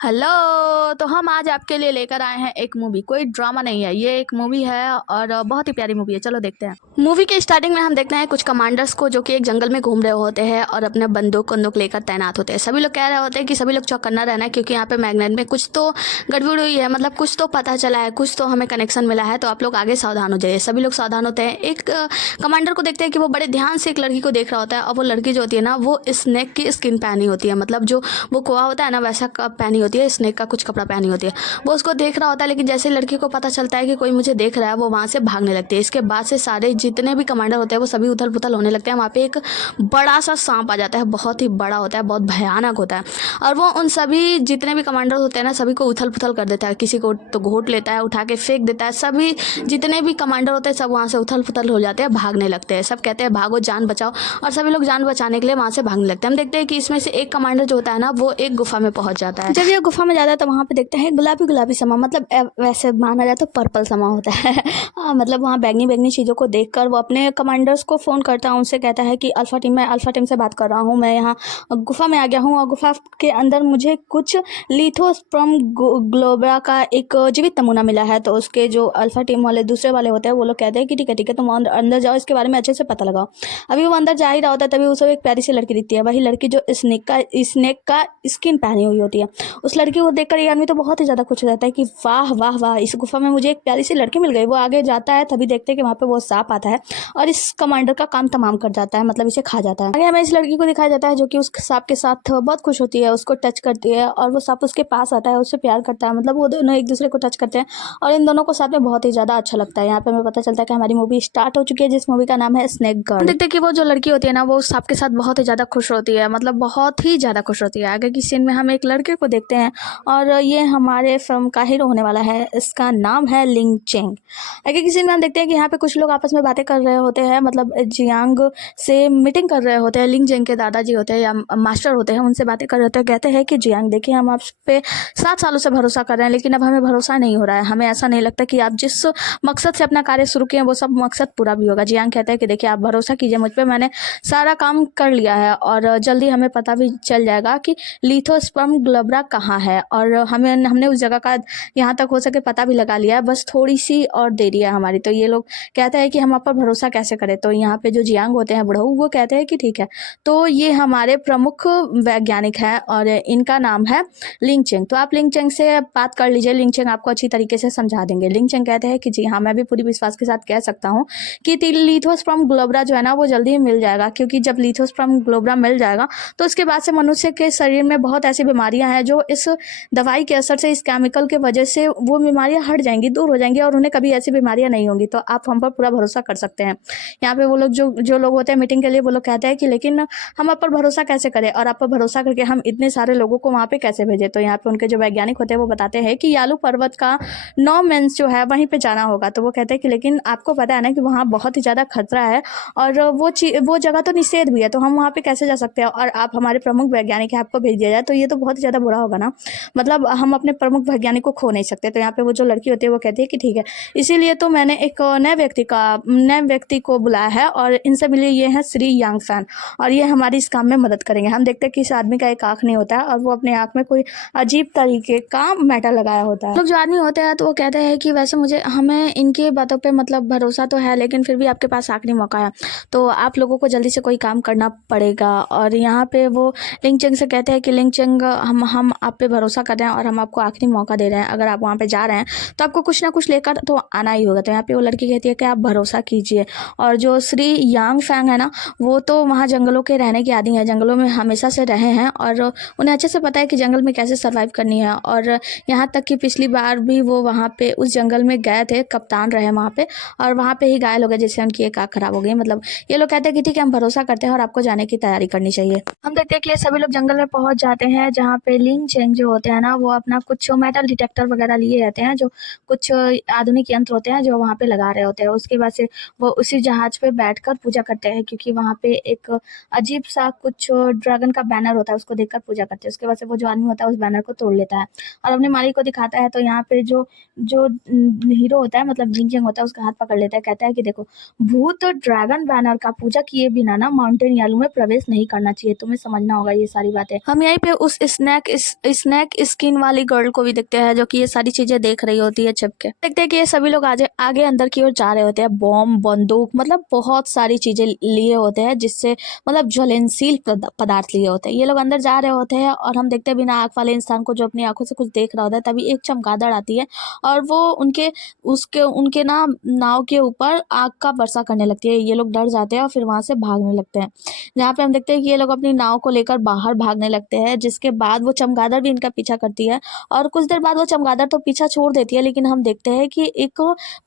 Hello. तो हम आज आपके लिए लेकर आए हैं एक मूवी। कोई ड्रामा नहीं है, ये एक मूवी है और बहुत ही प्यारी मूवी है। चलो देखते हैं। मूवी के स्टार्टिंग में हम देखते हैं कुछ कमांडर्स को जो कि एक जंगल में घूम रहे होते हैं और अपने बंदूक लेकर तैनात होते हैं। सभी लोग कह रहे होते हैं कि सभी लोग चौकन्ना रहना है क्योंकि यहाँ पे मैग्नेट में कुछ तो गड़बड़ हुई है, मतलब कुछ तो पता चला है, कुछ तो हमें कनेक्शन मिला है, तो आप लोग आगे सावधान हो जाइए। सभी लोग सावधान होते हैं। एक कमांडर को देखते हैं कि वो बड़े ध्यान से एक लड़की को देख रहा होता है और वो लड़की जो होती है ना, वो स्नेक की स्किन पहनी होती है, मतलब जो वो कोआ होता है ना वैसा पहनी होती है, स्नेक का कुछ कपड़ा पहनी होती है। वो उसको देख रहा होता है, लेकिन जैसे लड़की को पता चलता है कि कोई मुझे देख रहा है, वो वहाँ से भागने लगती है। इसके बाद से सारे जितने भी कमांडर होते हैं वो सभी उथल पुथल होने लगते हैं। वहाँ पे एक बड़ा सा सांप आ जाता है, बहुत ही बड़ा होता है, बहुत भयानक होता है, और वो उन सभी जितने भी कमांडर होते हैं ना सभी को उथल पुथल कर देता है। किसी को तो घोट लेता है, उठा के फेंक देता है। सभी जितने भी कमांडर होते हैं सब वहाँ से उथल पुथल हो जाते हैं, भागने लगते हैं। सब कहते हैं भागो, जान बचाओ, और सभी लोग जान बचाने के लिए वहाँ से भागने लगते हैं। हम देखते हैं कि इसमें से एक कमांडर जो होता है ना वो एक गुफा में पहुंच जाता है। जब ये गुफा में जाता है तो वहाँ पे देखते हैं गुलाबी गुलाबी समा, मतलब वैसे माना जाए तो पर्पल समा होता है। मतलब वहाँ बैगनी बैगनी चीज़ों को देखकर वो अपने कमांडर्स को फ़ोन करता है, उनसे कहता है कि अल्फा टीम से बात कर रहा हूँ, मैं यहाँ गुफा में आ गया हूँ और गुफा के अंदर मुझे कुछ लिथोस्पर्म ग्लोबरा का एक जीवित नमूना मिला है। तो उसके जो अल्फा टीम वाले दूसरे वाले होते हैं वो लोग कहते हैं कि ठीक है तुम अंदर जाओ, इसके बारे में अच्छे से पता लगाओ। अभी वो अंदर जा ही रहा होता है तभी उसे एक प्यारी सी लड़की दिखती है, वही लड़की जो स्नेक का स्किन पहनी हुई होती है। उस लड़की को देखकर ये आदमी तो बहुत ही ज़्यादा खुश हो जाता है कि वाह वाह वाह, इस गुफा में मुझे एक प्यारी सी लड़की मिल गई। वो आगे जाता है तभी देखते हैं कि वहाँ पे वो सांप आता है और इस कमांडर का काम तमाम कर जाता है, मतलब इसे खा जाता है। आगे हमें इस लड़की को दिखाया जाता है जो कि उस सांप के साथ बहुत खुश होती है, उसको टच करती है और वो सांप उसके पास आता है, उससे प्यार करता है, मतलब वो दोनों एक दूसरे को टच करते हैं और इन दोनों को साथ में बहुत ही ज़्यादा अच्छा लगता है। यहाँ पे हमें पता चलता है कि हमारी मूवी स्टार्ट हो चुकी है, जिस मूवी का नाम है स्नेक गर्ल। देखते हैं कि वो जो लड़की होती है ना वो उस सांप के साथ बहुत ही ज़्यादा खुश होती है, मतलब बहुत ही ज़्यादा खुश होती है। आगे की सीन में हम एक लड़के को देखते हैं और ये हमारे फिल्म का हीरो होने वाला है, इसका नाम है लिंग चेंग। आगे की सीन में हम देखते हैं कि यहाँ पे कुछ लोग आपस में बातें कर रहे होते हैं, मतलब जियांग से मीटिंग कर रहे होते हैं। लिंग चेंग के दादाजी होते हैं या मास्टर होते हैं, उनसे बातें कर रहे होते हैं। कहते हैं कि जियांग देखिए, हम आप पे 7 सालों से भरोसा कर रहे हैं लेकिन अब हमें भरोसा नहीं हो रहा है, हमें ऐसा नहीं लगता कि आप जिस मकसद से अपना कार्य शुरू किए वो सब मकसद पूरा भी होगा। जियांग कहता है कि देखिए आप भरोसा कीजिए मुझ पर, मैंने सारा काम कर लिया है और जल्दी हमें पता भी चल जाएगा कि लिथोस्पर्म ग्लोबरा कहाँ है, और हमने उस जगह का यहाँ तक हो सके पता भी लगा लिया है, बस थोड़ी सी और देरी है हमारी। तो ये लोग कहते हैं कि हम आप पर भरोसा कैसे करें। तो यहाँ पे जो जियांग होते हैं बुढ़ऊ, वो कहते हैं कि ठीक है, तो ये हमारे प्रमुख वैज्ञानिक हैं और इनका नाम है लिंग चेंग, तो आप लिंग चेंग से बात कर लीजिए, लिंग चेंग आपको अच्छी तरीके से समझा देंगे। लिंग चेंग कहते हैं कि जी हाँ, मैं भी पूरी विश्वास के साथ कह सकता हूँ कि लिथोस्पर्म ग्लोबरा जो है ना वो जल्दी ही मिल जाएगा, क्योंकि जब लिथोस्पर्म ग्लोबरा मिल जाएगा तो उसके बाद से मनुष्य के शरीर में बहुत ऐसी बीमारियां हैं जो इस दवाई के असर से, इस केमिकल के वजह से वो बीमारियां हट जाएंगी, दूर हो जाएंगी और उन्हें कभी ऐसी बीमारियां नहीं होंगी। तो आप हम पर पूरा भरोसा कर सकते हैं। यहाँ पे वो लोग जो लोग होते हैं मीटिंग के लिए, वो लोग कहते हैं कि लेकिन हम आप पर भरोसा कैसे करें और आप पर भरोसा करके हम इतने सारे लोगों को वहाँ पे कैसे भेजें। तो यहाँ पे उनके जो वैज्ञानिक होते हैं वो बताते हैं कि यालू पर्वत का 9 मीन्स जो है वहीं पे जाना होगा। तो वो कहते हैं कि लेकिन आपको पता है ना कि वहाँ बहुत ही ज़्यादा खतरा है और वो जगह तो निषेध भी है, तो हम वहाँ पे कैसे जा सकते हैं, और आप हमारे प्रमुख वैज्ञानिक है, आपको भेज दिया जाए तो ये तो बहुत ही ज़्यादा बुरा होगा ना, मतलब हम अपने प्रमुख वैज्ञानिक को खो नहीं सकते। तो यहाँ पे वो जो लड़की होती है वो कहती है कि ठीक है, इसीलिए तो मैंने एक नए व्यक्ति को बुलाया है और इनसे मिले, ये हैं श्री यांग फैन और ये हमारी इस काम में मदद करेंगे। हम देखते हैं कि इस आदमी का एक आँख नहीं होता है और वो अपने आँख में कोई अजीब तरीके का मेटल लगाया होता है। लोग जो आदमी होते हैं तो वो कहते हैं कि वैसे हमें इनकी बातों पे मतलब भरोसा तो है, लेकिन फिर भी आपके पास आखिरी मौका है, तो आप लोगों को जल्दी से कोई काम करना पड़ेगा। और यहाँ पे वो लिंग चेंग से कहते हैं कि लिंग चेंग, हम आप पे भरोसा कर रहे हैं और हम आपको आखिरी मौका दे रहे हैं, अगर आप वहाँ पे जा रहे हैं तो आपको कुछ ना कुछ लेकर तो आना ही होगा। तो यहाँ पे वो लड़की कहती है कि आप भरोसा कीजिए। और जो श्री यांग फैंग है ना, वो तो वहाँ जंगलों के रहने की आदी है, जंगलों में हमेशा से रहे हैं और उन्हें अच्छे से पता है कि जंगल में कैसे सर्वाइव करनी है। और यहाँ तक कि पिछली बार भी वो वहाँ पे उस जंगल में गए थे, कप्तान रहे वहाँ पे, और वहाँ पे ही घायल हो गए जिससे उनकी एक आँख खराब हो गई। मतलब ये लोग कहते हैं कि ठीक है, हम भरोसा करते हैं और आपको जाने की तैयारी करनी चाहिए। हम देखते हैं कि ये सभी लोग जंगल में पहुंच जाते हैं, जहाँ पे लिंग चेंग जो होते हैं ना वो अपना कुछ मेटल डिटेक्टर वगैरह लिए रहते हैं, जो कुछ आधुनिक यंत्र होते हैं जो वहाँ पे लगा रहे होते हैं। उसके बाद से वो उसी जहाज पे बैठकर पूजा करते हैं, क्योंकि वहाँ पे एक अजीब सा कुछ ड्रैगन का बैनर होता है, उसको देखकर पूजा करते हैं। उसके बाद से वो जो आदमी होता है उस बैनर को तोड़ लेता है और अपने मालिक को दिखाता है। तो यहाँ पे जो जो हीरो होता है, मतलब लिंग चेंग होता है, उसका हाथ पकड़ लेता है, कहता है कि देखो, भूत ड्रैगन बैनर का पूजा किए बिना ना माउंटेन यालू में प्रवेश नहीं करना चाहिए, तुम्हें समझना होगा ये सारी बातें। हम यहीं पे उस स्नैक स्किन वाली गर्ल को भी देखते हैं जो कि ये सारी चीजें देख रही होती है छिप के। देखते हैं कि ये सभी लोग आगे आगे अंदर की ओर जा रहे होते हैं, बॉम्ब बंदूक मतलब बहुत सारी चीजें लिए होते हैं जिससे मतलब ज्वलनशील पदार्थ लिए होते हैं। ये लोग अंदर जा रहे होते हैं और हम देखते हैं बिना आंख वाले इंसान को जो अपनी आंखों से कुछ देख रहा होता है, तभी एक चमगादड़ आती है और वो उनके ना नाव के ऊपर आग का वर्षा करने लगती है। ये लोग डर जाते हैं और फिर वहां से भागने लगते हैं। जहाँ पे हम देखते हैं कि ये लोग अपनी नाव को लेकर बाहर भागने लगते हैं, जिसके बाद वो चमगादड़ भी इनका पीछा करती है और कुछ देर बाद वो चमगादड़ तो पीछा छोड़ देती है, लेकिन हम देखते हैं कि एक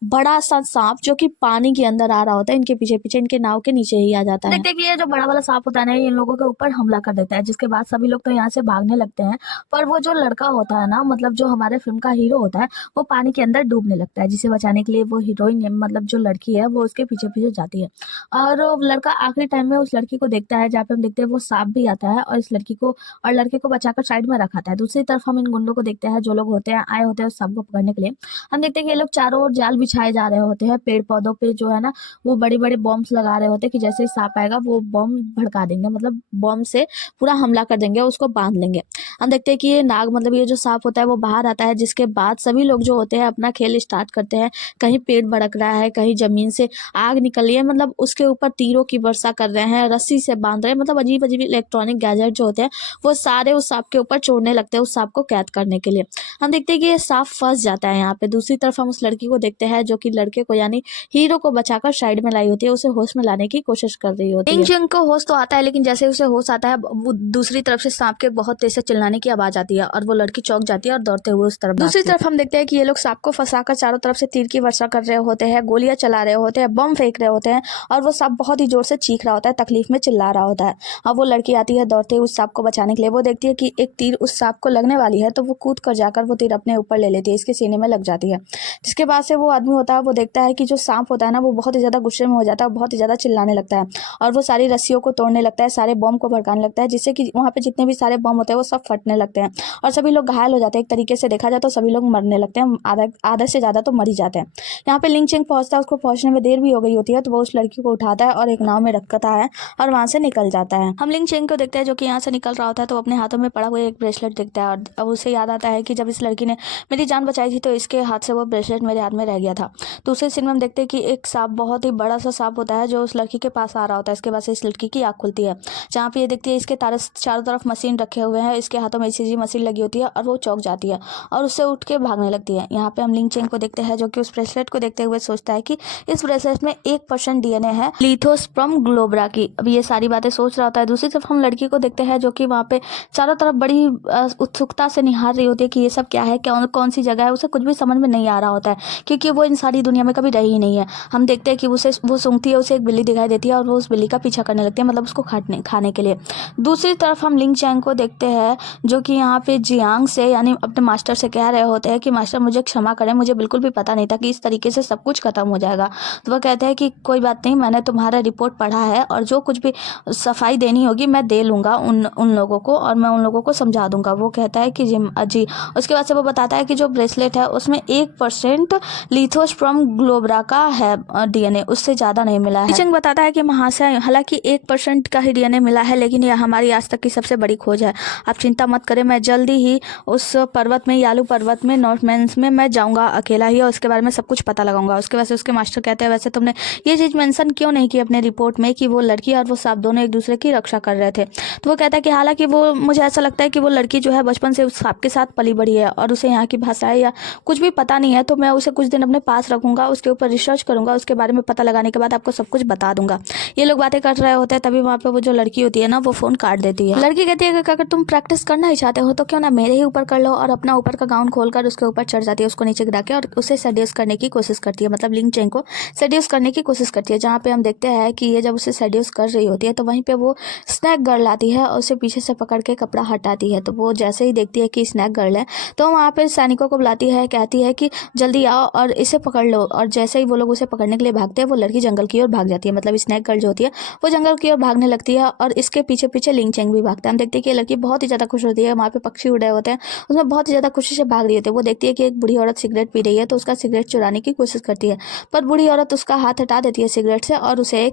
बड़ा सा सांप जो कि पानी के अंदर आ रहा होता है इनके पीछे पीछे इनके नाव के नीचे ही आ जाता है। देखते हैं कि ये जो बड़ा वाला सांप होता है ना, ये इन लोगों के ऊपर हमला कर देता है, जिसके बाद सभी लोग तो यहाँ से भागने लगते हैं। पर वो जो लड़का होता है ना, मतलब जो हमारे फिल्म का हीरो होता है, वो पानी के अंदर डूबने लगता है, जिसे बचाने के लिए वो हीरोइन मतलब जो लड़की है वो उसके पीछे पीछे जाती है। और वो लड़का आखिरी टाइम में उस लड़की को देखता है, जहाँ पे हम देखते हैं वो सांप भी आता है और इस लड़की को और लड़के को बचाकर साइड में रखाता है। दूसरी तरफ हम इन गुंडों को देखते हैं जो लोग होते हैं आए होते हैं उस सांप को पकड़ने के लिए। हम देखते हैं कि ये लोग चारों ओर जाल बिछाए जा रहे होते हैं, पेड़ पौधों पे जो है ना वो बड़े बड़े बॉम्ब्स लगा रहे होते हैं कि जैसे ही सांप आएगा वो बॉम्ब भड़का देंगे, मतलब बॉम्ब से पूरा हमला कर देंगे, उसको बांध लेंगे। हम देखते हैं कि ये नाग मतलब ये जो सांप होता है वो बाहर आता है, जिसके बाद सभी लोग जो होते हैं अपना खेल स्टार्ट करते हैं। कहीं पेड़ भड़क रहा है, कहीं जमीन से आग निकल रही है, मतलब उसके ऊपर तीरों की वर्षा कर रहे हैं, रस्सी से बांध रहे हैं, मतलब अजीब अजीब इलेक्ट्रॉनिक गैजेट जो होते हैं वो सारे उस सांप के ऊपर छोड़ने लगते हैं उस सांप को कैद करने के लिए। हम देखते हैं कि ये सांप फंस जाता है यहाँ पे। दूसरी तरफ हम उस लड़की को देखते हैं जो कि लड़के को यानी हीरो को बचाकर साइड में लाई होती है, उसे होश में लाने की कोशिश कर रही होती है। लिंग चिंग को होश तो आता है, लेकिन जैसे उसे होश आता है वो दूसरी तरफ से सांप के बहुत तेज से चिल्लाने की आवाज आती है और वो लड़की चौंक जाती है और दौड़ते हुए उस तरफ। दूसरी तरफ हम देखते हैं कि ये लोग सांप को फंसाकर चारों तरफ से तीर की वर्षा कर रहे होते हैं, गोलियां चला रहे होते हैं, बम फेंक रहे होते हैं और वो सांप बहुत ही जोर से चीख रहा होता है, तकलीफ में चिल्ला रहा होता है। अब वो लड़की आती है दौड़ते हुए उस सांप को बचाने के लिए। वो देखती है कि एक तीर उस सांप को लगने वाली है, तो वो कूद कर जाकर वो तीर अपने ऊपर ले लेती है, इसके सीने में लग जाती है। जिसके बाद से वो आदमी होता है वो देखता है कि जो सांप होता है ना वो बहुत ही ज्यादा गुस्से में हो जाता है, बहुत ही ज्यादा चिल्लाने लगता है और वो सारी रस्सियों को तोड़ने लगता है, सारे बम को भड़काने लगता है, जिससे कि वहाँ पे जितने भी सारे बम होते हैं वो सब फटने लगते हैं और सभी लोग घायल हो जाते हैं। एक तरीके से देखा जाए तो सभी लोग मरने लगते हैं, आधा से ज्यादा तो मर ही जाते हैं। यहाँ पे लिंग चिंग पहुंचता है, उसको पहुंचने में देर भी हो गई होती है, तो वो उस लड़की को उठाता है और एक नाव में रखता है और वहां से निकल जाता है। हम लिंग चिंग को देखते हैं जो कि यहाँ से निकल रहा होता है, तो अपने हाथों में पड़ा हुआ एक ब्रेसलेट देखता है और अब उसे याद आता है कि जब इस लड़की ने मेरी जान बचाई थी तो इसके हाथ से वो ब्रेसलेट मेरे हाथ में रह गया था। दूसरे सीन में हम देखते हैं कि एक सांप, बहुत ही बड़ा सा सांप होता है जो उस लड़की के पास आ रहा होता है। इसके बाद से इस लड़की की आँख खुलती है, जहाँ पे ये देखती है इसके चारों तरफ मशीन रखे हुए हैं, इसके हाथों में ECG मशीन लगी होती है और वो चौंक जाती है और उससे उठ के भागने लगती है। यहाँ पे हम लिंग चेंग को देखते हैं जो कि उस ब्रेसलेट को देखते हुए सोचता है कि इस ब्रेसलेट में 1% DNA है लिथोस्पर्म ग्लोबरा की। अब ये सारी बातें सोच रहा होता है। दूसरी तरफ हम लड़की को देखते हैं जो कि वहाँ पे चारों तरफ बड़ी उत्सुकता से निहार रही होती है कि ये सब क्या है, कौन सी जगह है। उसे कुछ भी समझ में नहीं आ रहा होता है क्योंकि वो इन सारी दुनिया में कभी रही ही नहीं है। हम देखते हैं कि वो सूंघती है, उसे एक बिल्ली दिखाई देती है और वो उस बिल्ली का पीछा करने लगती है, मतलब उसको खाने के लिए। दूसरी तरफ हम लिंग चैंग को देखते हैं जो कि यहाँ पे जियांग से यानी अपने मास्टर से कह रहे होते हैं कि मास्टर मुझे क्षमा करें, मुझे बिल्कुल भी पता नहीं था कि इस तरीके से सब कुछ खत्म हो जाएगा। तो वह कहते हैं कि कोई बात नहीं, मैंने तुम्हारा रिपोर्ट पढ़ा है और जो कुछ भी सफाई देनी होगी मैं दे लूँगा उन लोगों को और मैं उन लोगों को समझा दूंगा। वो कहता है कि जी। उसके बाद से वो बताता है कि जो ब्रेसलेट है उसमें 1% लिथोस्पर्म ग्लोबरा का है DNA, उससे ज़्यादा नहीं मिला है। चिंग बताता है कि महाशय हालांकि 1% का ही DNA मिला है, लेकिन यह हमारी आज तक की सबसे बड़ी खोज है। आप चिंता मत करें, मैं जल्दी ही उस पर्वत में, यालू पर्वत में, नॉर्थमैन्स में मैं जाऊंगा अकेला ही और उसके बारे में सब कुछ पता लगाऊंगा। उसके बाद से उसके मास्टर कहते हैं वैसे तुमने ये चीज़ मेंशन क्यों नहीं की अपने रिपोर्ट में कि वो लड़की और वो सांप दोनों एक दूसरे की रक्षा कर रहे थे। तो वो कहता है कि हालांकि वो मुझे ऐसा लगता है कि वो लड़की जो है बचपन से उस सांप के साथ पली बड़ी है और उसे यहाँ की भाषाएं या कुछ भी पता नहीं है, तो मैं उसे कुछ दिन अपने पास रखूंगा, उसके ऊपर रिसर्च करूंगा, उसके बारे में पता लगाने के बाद आपको सब कुछ बता दूंगा। ये लोग बातें कर रहे होते हैं, तभी वहाँ पे वो जो लड़की होती है ना वो फोन काट देती है। लड़की कहती है कि अगर तुम प्रैक्टिस करना ही चाहते हो तो क्यों ना मेरे ही ऊपर कर लो, और अपना ऊपर का गाउन खोलकर उसके ऊपर चढ़ जाती है, उसको नीचे गिरा के और उसे सेड्यूस करने की कोशिश करती है, मतलब लिंग चेंग को सेड्यूस करने की कोशिश करती है। जहाँ पे हम देखते हैं कि ये जब उसे सेड्यूस कर रही होती है तो वहीं पे वो स्नैक गर्ल आती है और उसे पीछे से पकड़ के कपड़ा हटाती है। तो वो जैसे ही देखती है कि स्नैक गर्ल है तो वहाँ पे सैनिकों को बुलाती है, कहती है कि जल्दी आओ और इसे पकड़ लो, और जैसे ही वो लोग उसे पकड़ने के लिए भागते हैं वो लड़की जंगल की ओर भाग जाती है, मतलब स्नैक गर्ल जो होती है वो जंगल की ओर भागने लगती है और इसके पीछे पीछे लिंग चेंग भी भागता है। हम देखते हैं कि ये लड़की बहुत ही ज़्यादा खुश होती है, वहाँ पे पक्षी उड़ रहे होते हैं, उसमें बहुत ही ज़्यादा खुशी से भाग रही होती है। वो देखती है कि एक बूढ़ी औरत सिगरेट पी रही है तो उसका सिगरेट चुराने की कोशिश करती है, पर बूढ़ी औरत उसका हाथ हटा देती है सिगरेट से और उसे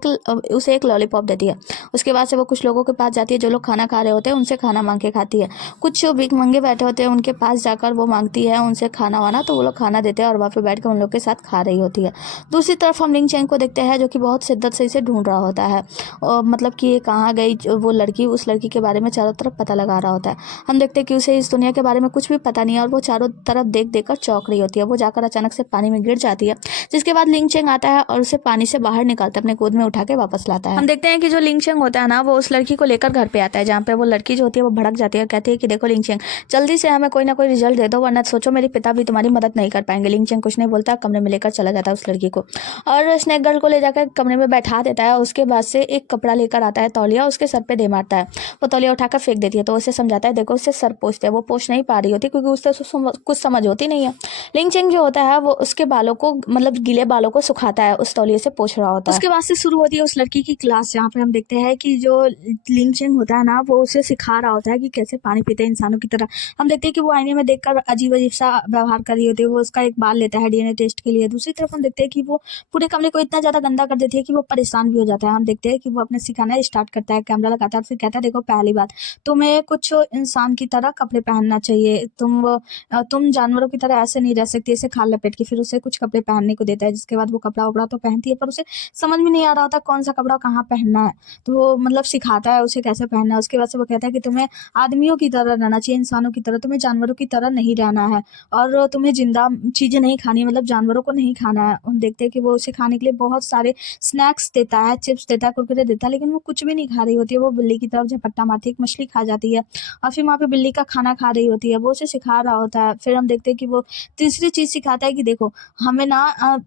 एक लॉलीपॉप देती है। उसके बाद से वो कुछ लोगों के पास जाती है जो लोग खाना खा रहे होते हैं, उनसे खाना मांग के खाती है। कुछ भिखमंगे बैठे होते हैं, उनके पास जाकर वो मांगती है उनसे खाना वाना, तो वो लोग खाना देते हैं और वहाँ पे बैठ कर उन लोग के साथ खा रही होती है। दूसरी तरफ हम लिंग चेंग को देखते हैं जो कि बहुत शिद्दत से इसे ढूंढ रहा होता है, और मतलब कि ये कहाँ गई वो लड़की, उस लड़की के बारे में चारों तरफ पता लगा रहा होता है। हम देखते हैं कि उसे इस दुनिया के बारे में कुछ भी पता नहीं है और वो चारों तरफ देख देख कर चौंक रही होती है। वो जाकर अचानक से पानी में गिर जाती है, जिसके बाद लिंग चेंग आता है और उसे पानी से बाहर निकालता है, अपने गोद में उठा के वापस लाता है। हम देखते हैं कि जो लिंग चेंग होता है ना, वो उस लड़की को लेकर घर पे आता है, जहाँ पे वो लड़की जो होती है वो भड़क जाती है और कहती है कि देखो लिंग चेंग, जल्दी से हमें कोई ना कोई रिजल्ट दे दो, वरना सोचो मेरे पिता भी तुम्हारी मदद नहीं कर पाएंगे। लिंग चेंग कुछ नहीं बोलता, कमरे में लेकर चला जाता है उस लड़की को और स्नेक गर्ल को ले जाकर कमरे में बैठा देता है। उसके बाद से एक कपड़ा लेकर आता है, तौलिया, उसके सर पे दे मारता है। वो तौलिया उठाकर फेंक देती है, तो उसे समझाता है देखो उससे सर पोंछते है। वो पोंछ नहीं पा रही होती क्योंकि उससे कुछ समझ होती नहीं है। लिंग चेंग जो होता है वो उसके बालों को, मतलब गीले बालों को सुखाता है, उस तौलिए से पोंछ रहा होता है। उसके बाद से शुरू होती है उस लड़की की क्लास, जहाँ पे हम देखते हैं कि जो लिंग चेंग होता है ना, वो उसे सिखा रहा होता है कि कैसे पानी पीते हैं इंसानों की तरह। हम देखते हैं कि वो आईने में देखकर अजीब अजीब सा व्यवहार कर रही होती है। वो उसका एक बाल लेता है डीएनए टेस्ट के लिए। दूसरी तरफ हम देखते हैं कि वो पूरे कमरे को इतना ज़्यादा गंदा कर देती है कि वो परेशान भी हो जाता है। हम देखते हैं कि वो अपने सिखाना स्टार्ट करता है, कैमरा लगाता है और फिर कहता है देखो पहली बात, तुम्हें कुछ इंसान की तरह कपड़े पहनना चाहिए, तुम जानवरों की तरह ऐसे नहीं रह सकती, ऐसे खाल लपेट के। फिर उसे कुछ कपड़े पहनने को देता है, जिसके बाद वो कपड़ा वपड़ा तो पहनती है, पर उसे समझ में नहीं आ रहा होता कौन सा कपड़ा कहाँ पहनना है। तो वो मतलब सिखाता है उसे कैसे पहनना है। उसके बाद से वो कहता है कि तुम्हें आदमियों की तरह रहना चाहिए, इंसानों की तरह, तुम्हें जानवरों की तरह नहीं रहना है और तुम्हें जिंदा चीज़ें नहीं खानी, मतलब जानवरों को नहीं खाना है। हम देखते हैं कि वो उसे खाने के लिए बहुत सारे स्नैक्स देता है, चिप्स देता है, कुरकुरे देता है, लेकिन वो कुछ भी नहीं खा रही होती है। वो बिल्ली की तरफ झपट्टा मारती है, एक मछली खा जाती है और फिर वहाँ पे बिल्ली का खाना खा रही होती है। वो उसे सिखा रहा होता है। फिर हम देखते हैं कि वो तीसरी चीज़ सिखाता है कि देखो हमें ना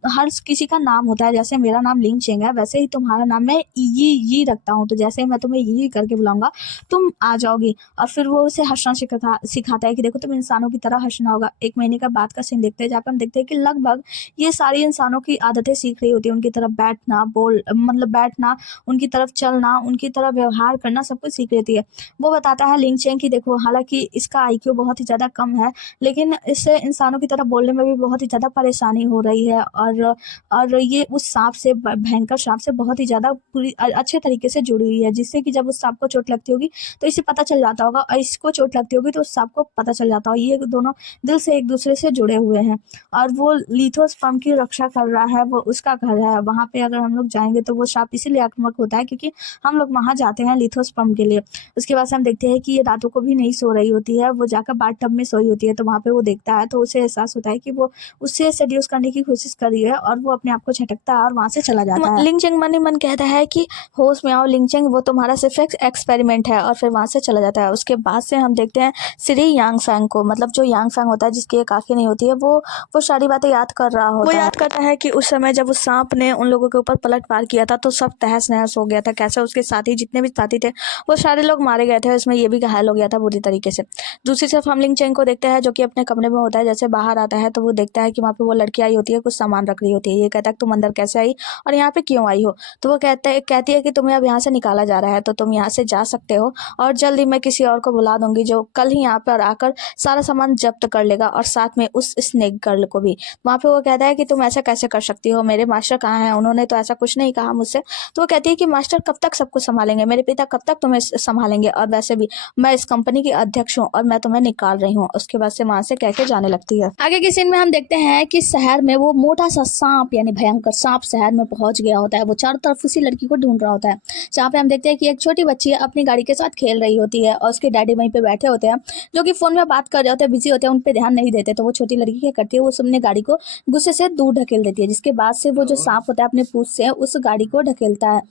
हर किसी का नाम होता है, जैसे मेरा नाम लिंग चेंग है वैसे ही तुम्हारा नाम मैं ये रखता हूँ, तो जैसे ही मैं तुम्हें ये करके बुलाऊंगा तुम आ जाओगी। और फिर वो उसे हंसना सिखाता है कि देखो तुम इंसानों की तरह हंसना होगा। एक महीने का बाद का सीन देखते हैं, जहाँ पे हम देखते हैं कि लगभग ये सारी इंसानों की आदतें सीख रही होती है, उनकी तरफ बैठना, मतलब बैठना, उनकी तरफ चलना, उनकी तरह व्यवहार करना, सब कुछ सीख लेती है। वो बताता है लिंग चेंग कि देखो हालांकि इसका आईक्यू बहुत ही ज़्यादा कम है, लेकिन इससे इंसानों की तरह बोलने में भी बहुत ही ज़्यादा परेशानी हो रही है और ये उस सांप से, भयंकर सांप से बहुत ही ज़्यादा पूरी अच्छे तरीके से जुड़ी हुई है, जिससे कि जब उस सांप को चोट लगती होगी तो इसे पता चल जाता होगा और इसको चोट लगती होगी तो उस सांप को पता चल जाता होगा। ये दोनों दिल से एक दूसरे से जुड़े हुए हैं और वो लिथोस्पर्म की रक्षा कर रहा है, वो उसका घर है। वहाँ पे अगर हम लोग जाएंगे तो वो सांप इसीलिए आक्रामक होता है क्योंकि हम लोग वहाँ जाते हैं लिथोस्पर्म के लिए। उसके बाद से हम देखते हैं कि ये रातों को भी नहीं सो रही होती है, वो जाकर बाथ टब में सोई होती है, तो वहाँ पे वो देखता है तो उसे एहसास होता है कि वो उससे सेड्यूस करने की कोशिश कर रही है और वो अपने आप को झटकता है और वहाँ से चला जाता है। लिंग चेंग मन ही मन कहता है कि होश में आओ लिंग चेंग, वो तुम्हारा सिर्फ एक एक्सपेरिमेंट है, और फिर वहाँ से चला जाता है। उसके बाद से हम देखते हैं श्री यांग फैंग को, मतलब जो यांग फैंग होता है जिसकी एक आंखें नहीं होती है, वो सारी बातें याद कर रहा होता है। वो याद करता है कि उस समय जब उस सांप ने उन लोगों के ऊपर पलट वार किया था तो सब तहस नहस हो गया था, कैसे उसके साथी जितने भी साथी थे वो सारे लोग मारे गए थे, उसमें ये भी घायल हो गया था बुरी तरीके से। दूसरी तरफ हम लिंग चेंग को देखते हैं जो कि अपने कमरे में होता है। जैसे बाहर आता है तो वो देखता है कि वहाँ पे वो लड़की आई होती है, कुछ सामान रख रही होती है। ये कहता है तुम अंदर कैसे आई और यहाँ पे क्यों आई हो? तो वो कहती है कि तुम्हें अब यहाँ से निकाला जा रहा है, तो तुम यहाँ से जा सकते हो और जल्दी मैं किसी और को बुला दूंगी जो कल ही यहाँ पर आकर सारा सामान जब्त कर लेगा और साथ में उस स्नेक गर्ल को भी। वहाँ पे वो कहता है कि तुम ऐसा कैसे कर सकती हो, मेरे मास्टर कहाँ हैं, उन्होंने तो ऐसा कुछ नहीं कहा मुझसे। तो वो कहती है कि मास्टर कब तक सबको संभालेंगे, मेरे पिता कब तक तुम्हें संभालेंगे, और वैसे भी मैं इस कंपनी की अध्यक्ष हूँ और मैं तुम्हें निकाल रही हूँ। उसके बाद से वहाँ से कह के जाने लगती है। आगे के सीन में हम देखते हैं कि शहर में वो मोटा सा सांप, यानी भयंकर सांप शहर में पहुंच गया होता है। वो चारों तरफ उसी लड़की को ढूंढ रहा होता है। जहाँ पे हम देखते हैं कि एक छोटी बच्ची अपनी गाड़ी के साथ खेल रही होती है और उसके डैडी वहीं पे बैठे होते हैं, जो कि फोन में बात कर रहे होते हैं, बिजी होते हैं, उन पे ध्यान नहीं देते। तो वो छोटी लड़की क्या करती है, वो अपने गाड़ी को गुस्से से दूर ढकेल देती है, जिसके बाद से वो जो सांप होता है अपने पूंछ से उस गाड़ी को ढकेलता है,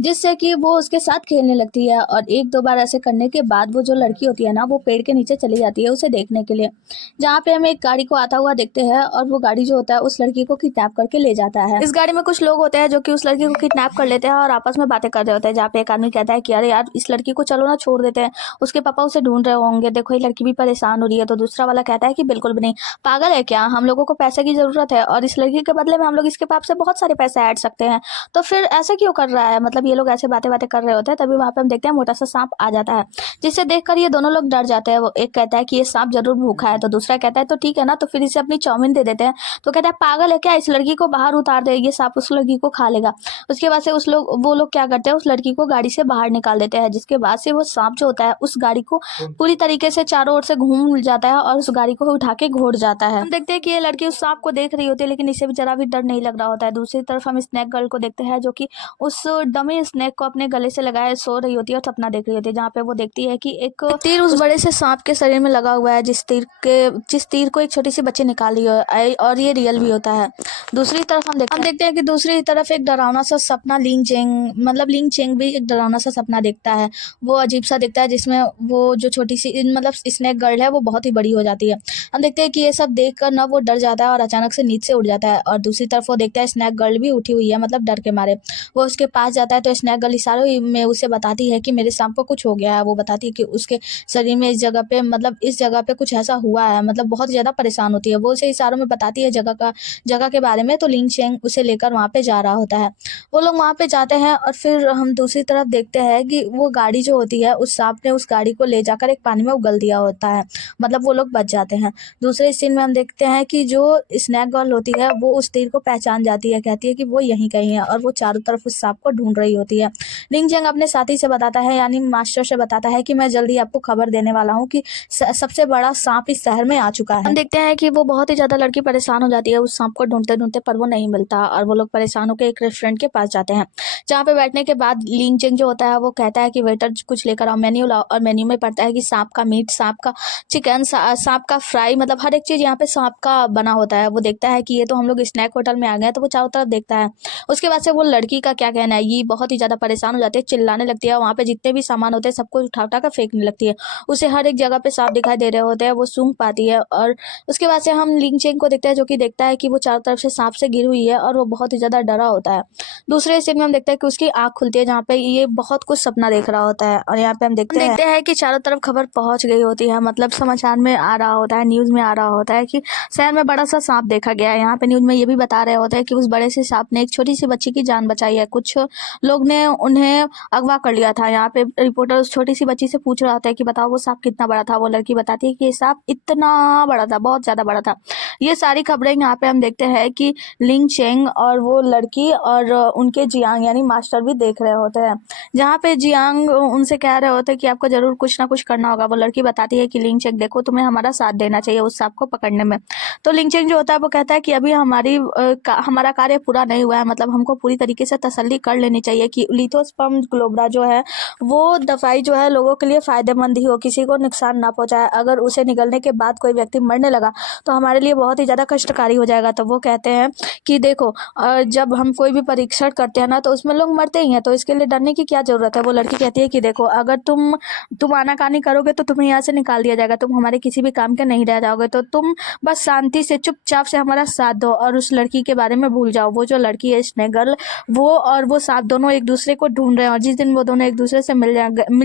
जिससे कि वो उसके साथ खेलने लगती है। और एक दो बार ऐसे करने के बाद वो जो लड़की होती है ना, वो पेड़ के नीचे चली जाती है उसे देखने के लिए, जहाँ पे हम एक गाड़ी को आता हुआ देखते हैं और वो गाड़ी जो होता है उस लड़की को किडनैप करके ले जाता है। इस गाड़ी में कुछ लोग होते हैं जो कि उस लड़की को किडनैप कर लेते हैं और आपस में बातें कर रहे होते हैं, जहाँ पे एक आदमी कहता है कि अरे यार इस लड़की को चलो ना छोड़ देते हैं, उसके पापा उसे ढूंढ रहे होंगे, देखो ये लड़की भी परेशान हो रही है। तो दूसरा वाला कहता है कि बिल्कुल भी नहीं, पागल है क्या, हम लोगों को पैसे की जरूरत है और इस लड़की के बदले में हम लोग इसके पाप से बहुत सारे पैसे ऐड सकते हैं, तो फिर ऐसा क्यों कर रहा है। मतलब ये लोग ऐसे बातें कर रहे होते हैं, तभी वहाँ पे हम देखते हैं मोटा सा सांप आ जाता है, जिसे देखकर ये दोनों लोग डर जाते हैं। वो एक कहता है कि ये सांप जरूर भूखा है, तो दूसरा कहता है तो ठीक है ना, तो फिर इसे अपनी चाउमीन दे देते हैं। तो कहता है पागल है क्या, इस लड़की को बाहर उतार दे, ये सांप उस लड़की को खा लेगा। उसके बाद से वो लोग क्या करते हैं, उस लड़की को गाड़ी से बाहर निकाल देते हैं, जिसके बाद से वो सांप जो होता है उस गाड़ी को पूरी तरीके से चारों ओर से घूम जाता है और उस गाड़ी को उठा के घोड़ जाता है। हम देखते हैं कि ये लड़की उस सांप को देख रही होती है, लेकिन इसे भी जरा भी डर नहीं लग रहा होता है। दूसरी तरफ हम स्नैक गर्ल को देखते हैं, जो कि उस डमी स्नैक को अपने गले से लगाए सो रही होती है और सपना देख रही होती है, जहाँ पे वो देखती है कि एक तीर उस बड़े से सांप के शरीर में लगा हुआ है, जिस तीर को एक छोटी सी बच्ची निकाली है, और ये रियल भी होता है। दूसरी तरफ हम देखते हैं कि दूसरी तरफ एक डरावना सा सपना लिंग चेंग भी एक डरावना सा सपना देखता है। वो अजीब सा दिखता है, जिसमें वो जो छोटी सी स्नैक गर्ल है वो बहुत ही बड़ी हो जाती है। हम देखते हैं कि ये सब देखकर ना वो डर जाता है और अचानक से नींद से उठ जाता है। और दूसरी तरफ वो देखता है स्नैक गर्ल भी उठी हुई है, मतलब डर के मारे। वो उसके पास जाता है तो स्नैक गर्ल इशारों में उसे बताती है कि मेरे सांप को कुछ हो गया है। वो बताती है कि उसके शरीर में इस जगह पे कुछ ऐसा हुआ है, मतलब बहुत ज़्यादा परेशान होती है। वो उसे इशारों में बताती है जगह के बारे में, तो लिंग चेंग उसे लेकर वहाँ पे जा रहा होता है। वो लोग वहाँ पे जाते हैं और फिर हम दूसरी तरफ देखते हैं कि वो गाड़ी जो होती है, उस सांप ने उस गाड़ी को ले जाकर एक पानी में उगल दिया होता है, मतलब वो लोग बच जाते हैं। दूसरे सीन में हम देखते हैं कि जो स्नैक गर्ल होती है वो उस तीर को पहचान जाती है, कहती है कि वो यहीं कहीं है, और वो चारों तरफ उस सांप को ढूंढ रही होती है। लिंग चेंग अपने साथी से बताता है, यानी मास्टर से बताता है कि मैं जल्दी आपको खबर देने वाला हूँ कि सबसे बड़ा सांप इस शहर में आ चुका है। हम देखते हैं कि वो बहुत ही ज्यादा लड़की परेशान हो जाती है उस सांप को ढूंढते ढूंढते, पर वो नहीं मिलता और वो लोग परेशान होकर एक रेस्टोरेंट के पास जाते हैं, जहाँ पे बैठने के बाद लिंग चेंग जो होता है वो कहता है कि वेटर कुछ लेकर आओ, मेन्यू लाओ। और मेन्यू में पड़ता है कि सांप का मीट, सांप का चिकन, सांप का फ्राई, मतलब हर एक चीज़ यहाँ पे सांप का बना होता है। वो देखता है कि ये तो हम लोग स्नैक होटल में आ गए हैं, तो वो चारों तरफ देखता है। उसके बाद से वो लड़की का क्या कहना है, ये बहुत ही ज़्यादा परेशान हो जाती है, चिल्लाने लगती है, वहाँ पे जितने भी सामान होते हैं सबको उठा उठा कर फेंकने लगती है। उसे हर एक जगह पे सांप दिखाई दे रहे होते हैं, वो सूंघ पाती है। और उसके बाद से हम लिंग चेंग को देखते हैं, जो कि देखता है कि वो चारों तरफ से सांप से घिरी हुई है और वो बहुत ही ज़्यादा डरा होता है। दूसरे सीन में हम देखते हैं कि उसकी आँख खुलती है, जहाँ पे ये बहुत कुछ सपना देख रहा होता है। और यहाँ पे हम देखते हैं कि चारों तरफ खबर पहुंच गई होती है, मतलब समाचार में आ रहा होता है, न्यूज़ में आ रहा होता है कि शहर में बड़ा सा सांप देखा गया है। यहाँ पे न्यूज़ में ये भी बता रहे होते हैं कि उस बड़े से सांप ने एक छोटी सी बच्ची की जान बचाई है। कुछ लोग ने उन्हें अगवा कर लिया था। यहाँ पे रिपोर्टर उस छोटी सी बच्ची से पूछ रहा होता है कि बताओ वो सांप कितना बड़ा था। वो लड़की बताती है कि ये सांप इतना बड़ा था, बहुत ज़्यादा बड़ा था। ये सारी खबरें यहाँ पे हम देखते हैं कि लिंग चेंग और वो लड़की और उनके जियांग यानी मास्टर भी देख रहे होते हैं, जहाँ पे जियांग उनसे कह रहे होते हैं कि आपको जरूर कुछ ना कुछ करना होगा। वो लड़की बताती है कि लिंग चेंग देखो, तुम्हें हमारा साथ देना चाहिए उस सांप को पकड़ने में। तो लिंग चेंग जो होता है वो कहता है कि अभी हमारा कार्य पूरा नहीं हुआ है, मतलब हमको पूरी तरीके से तसल्ली कर लेनी चाहिए कि लिथोस्पर्म ग्लोबरा जो है वो दवाई जो है लोगों के लिए फायदेमंद ही हो, किसी को नुकसान ना पहुंचाए। अगर उसे निगलने के बाद कोई व्यक्ति मरने लगा तो हमारे लिए बहुत ही ज़्यादा कष्टकारी हो जाएगा। तो वो कहते हैं कि देखो, जब हम कोई भी परीक्षण करते हैं ना तो उसमें लोग मरते ही हैं, तो इसके लिए डरने की क्या ज़रूरत है। वो लड़की कहती है कि देखो, अगर तुम आनाकानी करोगे तो तुम्हें यहाँ से निकाल दिया जाएगा, तुम हमारे किसी भी काम के नहीं रह जाओगे, तो तुम बस शांति से चुपचाप से हमारा साथ दो और उस लड़की के बारे में भूल जाओ। वो जो लड़की है स्नेक गर्ल, वो और वो सांप दोनों एक दूसरे को ढूंढ रहे हैं, और जिस दिन वो दोनों एक दूसरे से मिल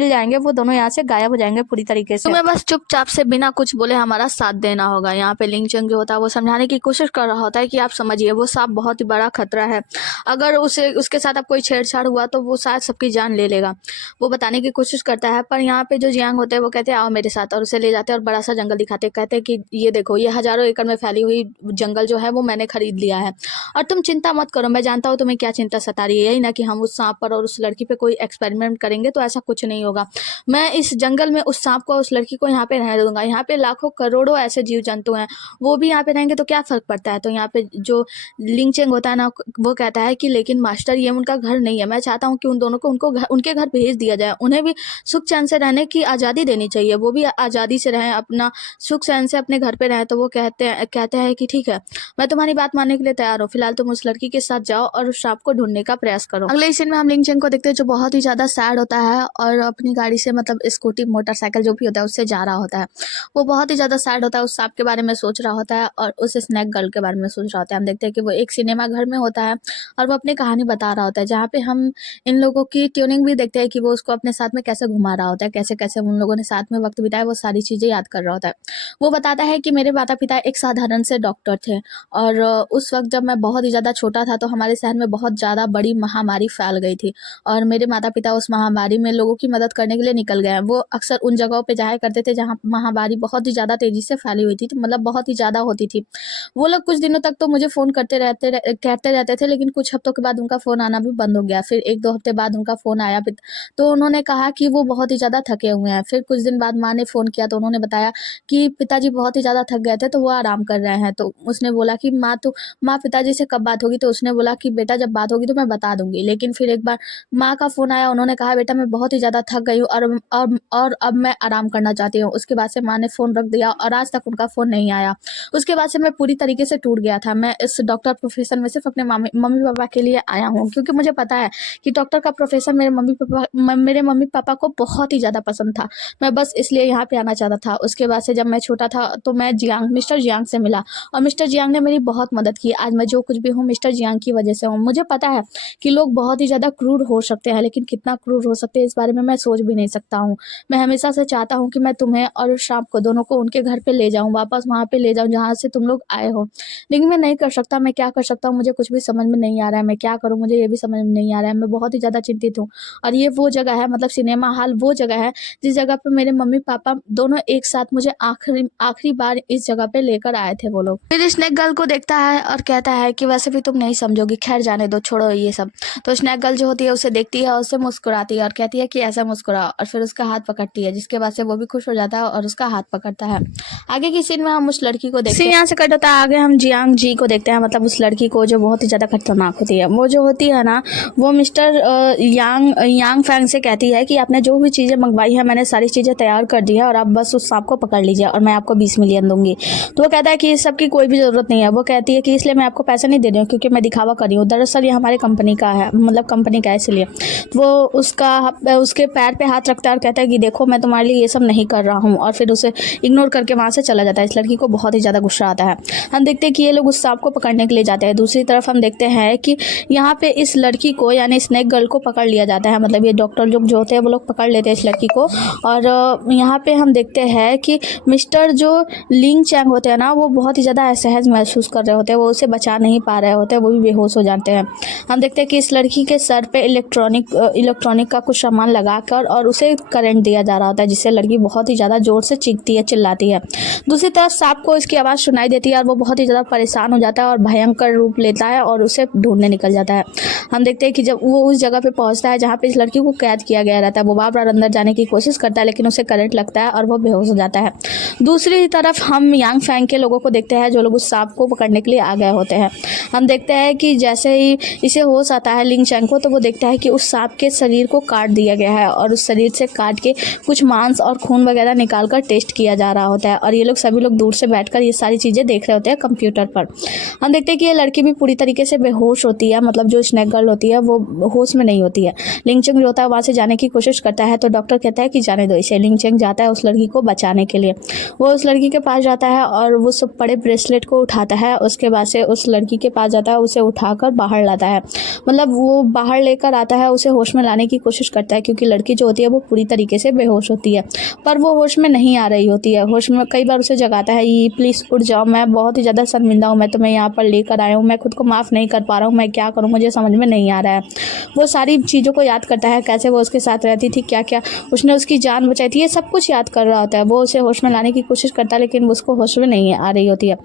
जाएंगे वो दोनों यहाँ से गायब हो जाएंगे पूरी तरीके से। तुम्हें बस चुपचाप से बिना कुछ बोले हमारा साथ देना होगा। यहाँ पे लिंग चंग जो होता है वो समझाने की कोशिश कर रहा होता है कि आप समझिए, वो सांप बहुत ही बड़ा खतरा है, अगर उसके साथ अब कोई छेड़छाड़ हुआ तो वो शायद सबकी जान ले लेगा। वो बताने की कोशिश करता है, पर यहाँ पे जो जियांग होते हैं वो कहते हैं आओ मेरे साथ, और उसे ले जाते हैं और बड़ा सा जंगल दिखाते हैं। कहते हैं कि ये देखो, ये हजारों एकड़ में फैली हुई जंगल जो है वो मैंने खरीद लिया है, और तुम चिंता मत करो, मैं जानता हूँ तुम्हें क्या चिंता सता रही है, यही ना कि हम उस सांप पर और उस लड़की पे कोई एक्सपेरिमेंट करेंगे, तो ऐसा कुछ नहीं होगा। मैं इस जंगल में उस सांप को और उस लड़की को यहाँ पे रहने दूंगा। यहाँ पे लाखों करोड़ों ऐसे जीव जंतु हैं, वो भी यहाँ पे रहेंगे तो क्या फर्क पड़ता है। तो यहाँ पे जो लिंग चेंग होता है ना, वो कहता है कि लेकिन मास्टर ये उनका घर नहीं है, मैं चाहता हूँ कि उन दोनों को उनके घर भेज दिया जाए, उन्हें भी सुख चैन से रहने की आज़ादी देनी चाहिए, वो भी आज़ादी से रहें, अपना सुख चैन से अपने घर पे रहें। तो वो कहते हैं कि ठीक है, मैं तुम्हारी बात मानने के लिए तैयार हूँ, फिलहाल तुम उस लड़की के साथ जाओ और उस सांप को ढूंढने का प्रयास करो। अगले सीन में हम लिंग चेंग को देखते हैं, जो बहुत ही ज्यादा सैड होता है और अपनी गाड़ी से, मतलब स्कूटी मोटरसाइकिल जो भी होता है उससे जा रहा होता है। वो बहुत ही ज्यादा सैड होता है, उस सांप के बारे में सोच रहा होता है और उस स्नैक गर्ल के बारे में सोच रहा होता है। हम देखते हैं कि वो एक सिनेमा घर में होता है और वो अपनी कहानी बता रहा होता है, जहाँ पे हम इन लोगों की ट्यूनिंग भी देखते हैं कि वो उसको अपने साथ में कैसे घुमा रहा होता है, कैसे कैसे उन लोगों ने साथ में वक्त बिताया, वो सारी चीज़ें याद कर रहा होता है। वो बताता है कि मेरे माता पिता एक साधारण से डॉक्टर थे, और उस वक्त जब मैं बहुत ही ज़्यादा छोटा था तो हमारे शहर में बहुत ज़्यादा बड़ी महामारी फैल गई थी, और मेरे माता पिता उस महामारी में लोगों की मदद करने के लिए निकल गए हैं। वो अक्सर उन जगहों पे जाया करते थे जहाँ महामारी बहुत ही ज़्यादा तेज़ी से फैली हुई थी, तो मतलब बहुत ही ज़्यादा होती थी। वो लोग कुछ दिनों तक तो मुझे फ़ोन कहते रहते थे, लेकिन कुछ हफ्तों के बाद उनका फ़ोन आना भी बंद हो गया। फिर 1-2 हफ्ते बाद उनका फ़ोन आया, तो उन्होंने कहा कि वो बहुत ही ज़्यादा थके हुए हैं। हैं। फिर कुछ दिन बाद माँ ने फ़ोन किया तो उन्होंने बताया कि पिताजी बहुत ही ज़्यादा थक गए थे तो वो आराम कर रहे हैं। तो उसने बोला कि माँ पिताजी से कब बात होगी? तो उसने बोला कि बेटा जब बात होगी तो मैं बता दूँगी। लेकिन फिर एक बार माँ का फ़ोन आया, उन्होंने कहा बेटा मैं बहुत ही ज़्यादा थक गई हूँ और अब मैं आराम करना चाहती हूँ। उसके बाद से माँ ने फ़ोन रख दिया और आज तक उनका फ़ोन नहीं आया। उसके बाद से मैं पूरी तरीके से टूट गया था। मैं इस डॉक्टर प्रोफ़ेशन में सिर्फ़ अपने मम्मी-पापा के लिए आया हूँ, क्योंकि मुझे पता है कि डॉक्टर का प्रोफ़ेशन मेरे मम्मी-पापा को बहुत ही ज़्यादा पसंद था। मैं बस इसलिए यहाँ पे आना चाहता था। उसके बाद से जब मैं छोटा था तो मैं मिस्टर जियांग से मिला और मिस्टर जियांग ने मेरी बहुत मदद की। आज मैं जो कुछ भी हूँ मिस्टर जियांग की वजह से हूँ। मुझे पता है कि लोग बहुत ही ज़्यादा क्रूर हो सकते हैं, लेकिन कितना क्रूर हो सकते हैं इस बारे में मैं सोच भी नहीं सकता हूँ। मैं हमेशा से चाहता हूँ कि मैं तुम्हें और शाम को दोनों को उनके घर पे ले जाऊँ, वापस वहाँ पे ले जाऊँ जहाँ से तुम लोग आए हो। लेकिन मैं नहीं कर सकता। मैं क्या कर सकता हूँ मुझे कुछ भी समझ में नहीं आ रहा है। मैं क्या करूँ मुझे ये भी समझ में नहीं आ रहा है। मैं बहुत ही ज़्यादा चिंतित हूँ और ये वो जगह है, मतलब सिनेमा हॉल वो जगह है जिस जगह पे मेरे मम्मी-पापा दोनों एक साथ मुझे आखिरी बार इस जगह पे लेकर आए थे वो लोग। फिर स्नेक गर्ल को देखता है और कहता है कि वैसे भी तुम नहीं समझोगी, खैर जाने दो, छोड़ो ये सब। तो स्नेक गर्ल जो होती है उसे देखती है और उससे मुस्कुराती है और कहती है कि ऐसा मुस्कुरा, और फिर उसका हाथ पकड़ती है, जिसके बाद से वो भी खुश हो जाता है और उसका हाथ पकड़ता है। आगे की सीन में हम उस लड़की को देखते हैं। यहाँ से कट होता है, आगे हम जियांग जी को देखते हैं, मतलब उस लड़की को जो बहुत ही ज़्यादा खतरनाक होती है। वो जो होती है ना, वो मिस्टर यांग फैंग से कहती है कि आपने जो भी चीज़ें मंगवाई है मैंने सारी चीज़ें तैयार कर दी है और आप बस उस सांप को पकड़ लीजिए और मैं आपको 20 मिलियन दूंगी। तो वो कहता है कि इस सब की कोई भी ज़रूरत नहीं है। वो कहती है कि इसलिए मैं आपको पैसे नहीं दे रही हूँ क्योंकि मैं दिखावा कर रही हूँ, दरअसल ये हमारी कंपनी का है, मतलब कंपनी का है इसलिए। वो उसके पैर पे हाथ रखता है और कहता है कि देखो मैं तुम्हारे लिए ये सब नहीं कर रहा हूँ, और फिर उसे इग्नोर करके वहाँ से चला जाता है। इस लड़की को बहुत ही ज़्यादा गुस्सा आता है। हम देखते हैं कि ये लोग उस सांप को पकड़ने के लिए जाते हैं। दूसरी तरफ हम देखते हैं कि यहाँ पे इस लड़की को यानी स्नेक गर्ल को पकड़ लिया जाता है, मतलब ये डॉक्टर लोग जो होते हैं वो लोग पकड़ लेते हैं इस लड़की को। और यहाँ पे हम देखते हैं कि मिस्टर जो लिंग चैंग होते हैं ना, वो बहुत ही ज़्यादा असहज महसूस कर रहे होते हैं, वो उसे बचा नहीं पा रहे होते हैं, वो भी बेहोश हो जाते हैं। हम देखते हैं कि इस लड़की के सर पे इलेक्ट्रॉनिक का कुछ सामान लगाकर और उसे करंट दिया जा रहा होता है, जिससे लड़की बहुत ही ज़्यादा ज़ोर से चीखती है, चिल्लाती है। दूसरी तरफ सांप को इसकी आवाज़ सुनाई देती है और वो बहुत ही ज़्यादा परेशान हो जाता है और भयंकर रूप लेता है और उसे ढूंढने निकल जाता है। हम देखते हैं कि जब वो उस जगह पे पहुंचता है जहाँ पे इस लड़की को कैद किया गया रहता है, वो बार बार अंदर जाने की कोशिश करता है लेकिन उसे करंट लगता है और वो बेहोश हो जाता है। दूसरी तरफ हम यांग फैंग के लोगों को देखते हैं जो लोग उस सांप को पकड़ने के लिए आ गए होते हैं। हम देखते हैं कि जैसे ही इसे होश आता है लिंग चैंग को, तो वो देखता है कि उस सांप के शरीर को काट दिया गया है और उस शरीर से काट के कुछ मांस और खून वगैरह निकाल कर टेस्ट किया जा रहा होता है, और ये लोग सभी लोग दूर से बैठकर ये सारी चीज़ें देख रहे होते हैं कंप्यूटर पर। हम देखते हैं कि ये लड़की भी पूरी तरीके से बेहोश होती है, मतलब जो स्नेक गर्ल होती है वो होश में नहीं होती है। लिंग चैंग जो होता है वहाँ से जाने की कोशिश करता है तो डॉक्टर कहता है कि जाने दो इसे। लिंग चैंग जाता है उस लड़की को बचाने के लिए। वो उस लड़की के पास जाता है और वो सब बड़े ब्रेसलेट को उठाता है, उसके बाद से उस लड़की के पास जाता है, उसे उठाकर बाहर लाता है, मतलब वो बाहर लेकर आता है, उसे होश में लाने की कोशिश करता है क्योंकि लड़की जो होती है वो पूरी तरीके से बेहोश होती है, पर वो होश में नहीं आ रही होती है। होश में कई बार उसे जगाता है, ये प्लीज़ उठ जाओ, मैं बहुत ही ज़्यादा शर्मिंदा हूँ, मैं तुम्हें यहाँ पर लेकर आया हूँ, मैं खुद को माफ़ नहीं कर पा रहा हूँ, मैं क्या करूँ मुझे समझ में नहीं आ रहा है। वो सारी चीज़ों को याद करता है, कैसे वो उसके साथ रहती थी, क्या क्या उसने उसकी जान बचाई थी, ये सब कुछ याद कर रहा होता है। वो उसे होश में लाने की कोशिश करता है लेकिन उसको होश में नहीं आ रही होती है।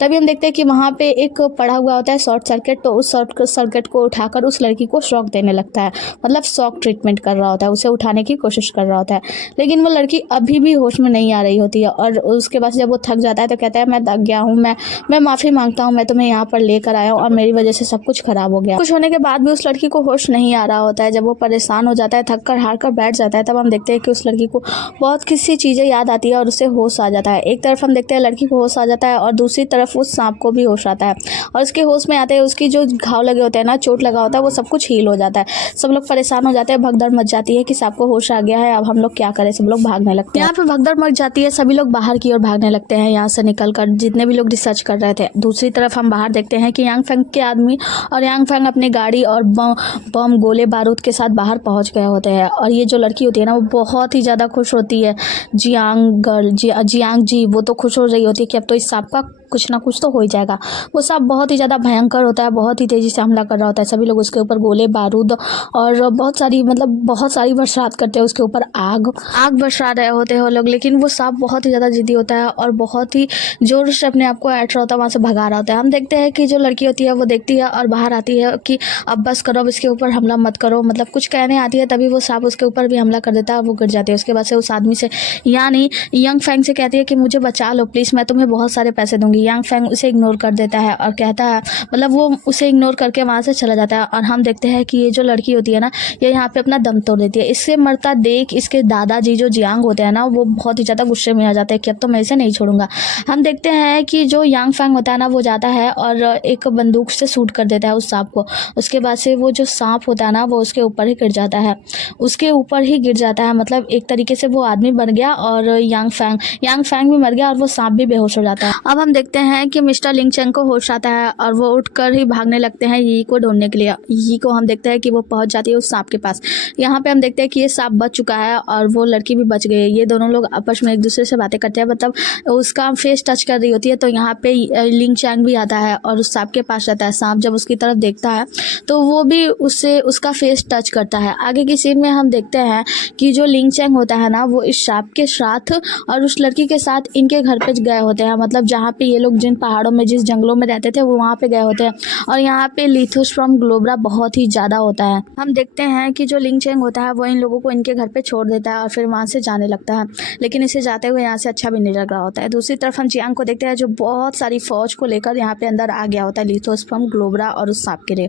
तभी हम देखते हैं कि वहाँ पे एक पड़ा हुआ होता है शॉर्ट सर्किट, तो उस शॉर्ट सर्किट को उठाकर उस लड़की को शॉक देने लगता है, मतलब शॉक ट्रीटमेंट कर रहा होता है, उसे उठाने की कोशिश कर रहा होता है, लेकिन वो लड़की अभी भी होश में नहीं आ रही होती है। और उसके बाद जब वो थक जाता है तो कहता है मैं थक गया हूँ, मैं माफ़ी मांगता हूँ, मैं तुम्हें यहाँ पर लेकर आया हूँ और मेरी वजह से सब कुछ खराब हो गया। कुछ होने के बाद भी उस लड़की को होश नहीं आ रहा होता है। जब वो परेशान हो जाता है, थक कर हार कर बैठ जाता है, तब हम देखते हैं कि उस लड़की को बहुत किसी चीज़ें याद आती है और उसे होश आ जाता है। एक तरफ हम देखते हैं लड़की को होश आ जाता है और दूसरी तरफ उस सांप को भी होश आता है, और उसके होश में आते हैं उसकी जो घाव लगे होते हैं ना, चोट लगा होता है, वो सब कुछ हील हो जाता है। सब लोग परेशान हो जाते हैं, भगदड़ मच जाती है कि सांप को होश आ गया है, अब हम लोग क्या करें, सब लोग भागने लगते हैं। यहाँ पे भगदड़ मच जाती है, सभी लोग बाहर की ओर भागने लगते हैं यहाँ से निकलकर, जितने भी लोग रिसर्च कर रहे थे। दूसरी तरफ हम बाहर देखते हैं कि यांग फैंग के आदमी और यांग फैंग अपनी गाड़ी और बम गोले बारूद के साथ बाहर पहुंच गए होते हैं, और ये जो लड़की होती है ना वो बहुत ही ज़्यादा खुश होती है। जियांग जी वो तो खुश हो रही होती है कि अब तो इस सांप का कुछ ना कुछ तो हो ही जाएगा। वो सांप बहुत ही ज़्यादा भयंकर होता है, बहुत ही तेज़ी से हमला कर रहा होता है, सभी लोग उसके ऊपर गोले बारूद और बहुत सारी बरसात करते हैं उसके ऊपर, आग बरसा रहे होते हैं वो लोग। लेकिन वो सांप बहुत ही ज़्यादा जिद्दी होता है और बहुत ही जोर से अपने आप को ऐंठ रहा होता है, वहाँ से भगा रहा होता है। हम देखते हैं कि जो लड़की होती है वो देखती है और बाहर आती है कि अब बस करो, अब इसके ऊपर हमला मत करो, मतलब कुछ कहने आती है, तभी वो सांप उसके ऊपर भी हमला कर देता है और वो गिर जाती है। जाती है। उसके बाद से उस आदमी से यानी यंग फैंग से कहती है कि मुझे बचा लो प्लीज़, मैं तुम्हें बहुत सारे पैसे दूंगी। यंग फैंग उसे इग्नोर कर देता है और कहता है मतलब वो उसे इग्नोर करके वहाँ से चला जाता है। और हम देखते हैं कि ये जो लड़की होती है ना, ये यहाँ पे अपना दम तोड़ देती है। इससे मरता देख इसके दादाजी जो जियांग होते हैं ना, वो बहुत ही ज़्यादा गुस्से में आ जाते हैं कि अब तो मैं इसे नहीं छोड़ूंगा। हम देखते हैं कि जो यांग फैंग होता है ना, वो जाता है और एक बंदूक से शूट कर देता है उस सांप को। उसके बाद से वो जो सांप होता है ना, वो उसके ऊपर ही गिर जाता है, उसके ऊपर ही गिर जाता है। मतलब एक तरीके से वो आदमी मर गया और यांग फैंग भी मर गया और वो सांप भी बेहोश हो जाता है। अब हम देखते हैं कि मिस्टर लिंग चेंग को होश आता है और वो उठकर ही भागने लगते हैं यी को ढूंढने के लिए। यी को हम देखते हैं कि वो पहुंच जाती है उस सांप के पास। यहाँ पे हम देखते हैं कि ये सांप बच चुका है और वो लड़की भी बच गई है। ये दोनों लोग आपस में एक दूसरे से बातें करते हैं, मतलब उसका फेस टच कर रही होती है। तो यहाँ पे लिंग चैंग भी आता है और उस सांप के पास रहता है। सांप जब उसकी तरफ देखता है तो वो भी उससे उसका फेस टच करता है। आगे की सीन में हम देखते हैं कि जो लिंग चैंग होता है ना, वो इस सांप के साथ और उस लड़की के साथ इनके घर पे गए होते हैं। मतलब जहाँ पे ये लोग जिन पहाड़ों में जिस जंगलों में रहते थे वो वहाँ पे गए होते हैं। और यहाँ पे लिथोस्पर्म ग्लोबरा बहुत ही ज़्यादा होता है। हम देखते हैं कि जो लिंग चैंग होता है वो इन लोगों को इनके घर पे छोड़ देता है और फिर वहाँ से जाने लगता है। लेकिन इसे जाते हुए यहाँ से अच्छा भी नहीं लग रहा होता है। दूसरी तरफ हम जियांग को देखते हैं जो बहुत सारी फौज को लेकर यहाँ पे अंदर आ गया होता है लिथोस्पर्म ग्लोबरा और उस सांप के लिए।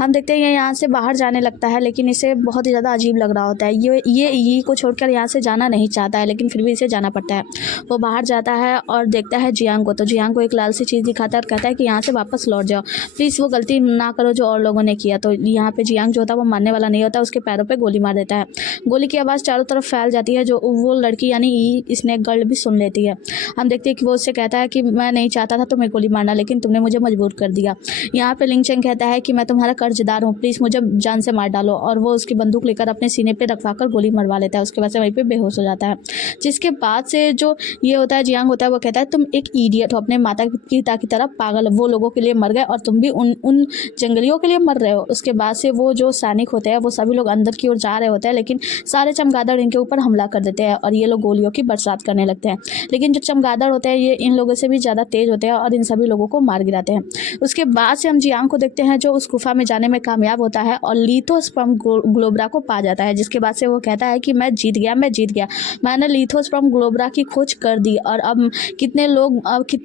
हम देखते हैं यहाँ से बाहर जाने लगता है, लेकिन इसे बहुत ही ज़्यादा अजीब लग रहा होता है। ये को छोड़कर यहाँ से जाना नहीं चाहता है, लेकिन फिर भी इसे जाना पड़ता है। वो बाहर जाता है और देखता है जियांग को, तो जियांग को एक लाल सी चीज़ दिखाता है और कहता है कि यहाँ से वापस लौट जाओ प्लीज़, वो गलती ना करो जो और लोगों ने किया। तो यहाँ पे जियांग जो होता है वो मानने वाला नहीं होता, उसके पैरों पे गोली मार देता है। गोली की आवाज़ चारों तरफ फैल जाती है, जो वो लड़की यानी स्नेक गर्ल भी सुन लेती है। हम देखते हैं कि वो उससे कहता है कि मैं नहीं चाहता था तुम्हें गोली मारना, लेकिन तुमने मुझे मजबूर कर दिया। यहाँ पे लिंग चेंग कहता है कि मैं तुम्हारा कर्जदार हूँ, प्लीज़ मुझे जान से मार डालो। और वो उसकी बंदूक लेकर अपने सीने पर रखवाकर गोली मरवा लेता है। उसके बाद से वहीं पर बेहोश हो जाता है। जिसके बाद से जो ये होता है जियांग होता है, वो कहता है तुम एक इडियट हो, अपने माता पिता की तरह पागल, वो लोगों के लिए मर गए और तुम भी उन जंगलियों के लिए मर रहे हो। उसके बाद से वो जो सैनिक होते हैं वो सभी लोग अंदर की ओर जा रहे होते हैं, लेकिन सारे चमगादड़ इनके ऊपर हमला कर देते हैं और ये लोग गोलियों की बरसात करने लगते हैं। लेकिन जो चमगादड़ होते हैं ये इन लोगों से भी ज़्यादा तेज होते हैं और इन सभी लोगों को मार गिराते हैं। उसके बाद से हम जियांग को देखते हैं जो उस गुफा में जाने में कामयाब होता है और लिथोस्पर्म ग्लोबरा को पा जाता है। जिसके बाद से वो कहता है कि मैं जीत गया, मैंने लिथोस्पर्म ग्लोबरा की खोज कर दी और अब कितने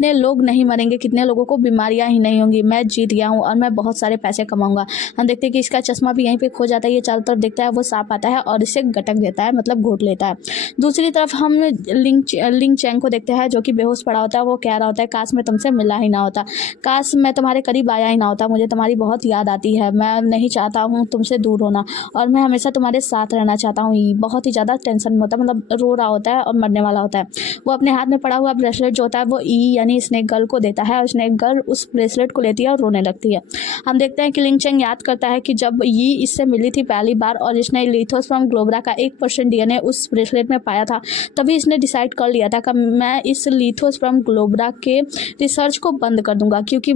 लोग नहीं मरेंगे, कितने लोगों को बीमारियां ही नहीं होंगी। मैं जीत गया हूँ और मैं बहुत सारे पैसे कमाऊंगा। हम देखते हैं कि इसका चश्मा भी यहीं पे खो जाता है। ये चारों तरफ देखता है, वो सांप आता है और इसे गटक देता है, मतलब घोट लेता है। दूसरी तरफ हम लिंग चैंग को देखते हैं जो कि बेहोश पड़ा होता है। वो कह रहा होता है काश मैं तुमसे मिला ही ना होता, काश मैं तुम्हारे करीब आया ही ना होता, मुझे तुम्हारी बहुत याद आती है, मैं नहीं चाहता हूँ तुमसे दूर होना और मैं हमेशा तुम्हारे साथ रहना चाहता हूँ। बहुत ही ज़्यादा टेंशन में होता है, मतलब रो रहा होता है और मरने वाला होता है। वो अपने हाथ में पड़ा हुआ ब्रेसलेट जो होता है वो यानी स्नेक गर्ल को देता है और स्नेक गर्ल उस ब्रेसलेट को लेती है और रोने लगती है। हम देखते हैं कि लिंग चेंग याद करता है कि जब इससे मिली थी पहली बार और इसने लिथोस्पर्म ग्लोबरा का 1% डीएनए उस ब्रेसलेट में पाया था, तभी इसने डिसाइड कर लिया था कि मैं इस लिथोस्पर्म ग्लोबरा के रिसर्च को बंद कर दूंगा, क्योंकि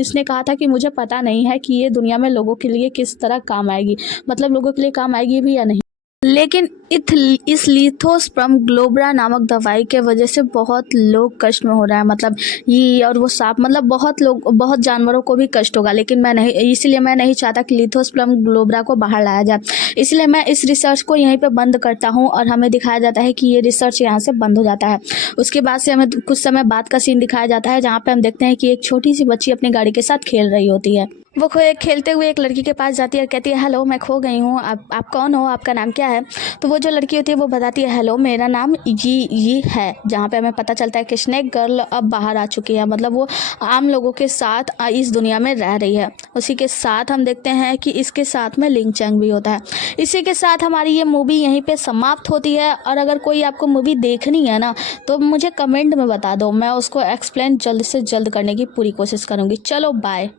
इसने कहा था कि मुझे पता नहीं है कि ये दुनिया में लोगों के लिए किस तरह काम आएगी, मतलब लोगों के लिए काम आएगी भी या नहीं। लेकिन इस लिथोस्पर्म ग्लोबरा नामक दवाई के वजह से बहुत लोग कष्ट में हो रहा है, मतलब ये और वो सांप, मतलब बहुत जानवरों को भी कष्ट होगा। लेकिन इसलिए मैं नहीं चाहता कि लिथोस्पर्म ग्लोबरा को बाहर लाया जाए, इसलिए मैं इस रिसर्च को यहीं पे बंद करता हूँ। और हमें दिखाया जाता है कि ये रिसर्च यहाँ से बंद हो जाता है। उसके बाद से हमें कुछ समय बाद का सीन दिखाया जाता है जहाँ पे हम देखते हैं कि एक छोटी सी बच्ची अपनी गाड़ी के साथ खेल रही होती है। वो खेलते हुए एक लड़की के पास जाती है और कहती है हेलो, मैं खो गई हूँ, आप कौन हो, आपका नाम क्या है। तो वो जो लड़की होती है वो बताती है हेलो, मेरा नाम ये है। जहाँ पे हमें पता चलता है कि स्नेक गर्ल अब बाहर आ चुकी है, मतलब वो आम लोगों के साथ इस दुनिया में रह रही है। उसी के साथ हम देखते हैं कि इसके साथ में लिंग चैंग भी होता है। इसी के साथ हमारी ये मूवी यहीं पे समाप्त होती है। और अगर कोई आपको मूवी देखनी है ना तो मुझे कमेंट में बता दो, मैं उसको एक्सप्लेन जल्द से जल्द करने की पूरी कोशिश करूँगी। चलो बाय।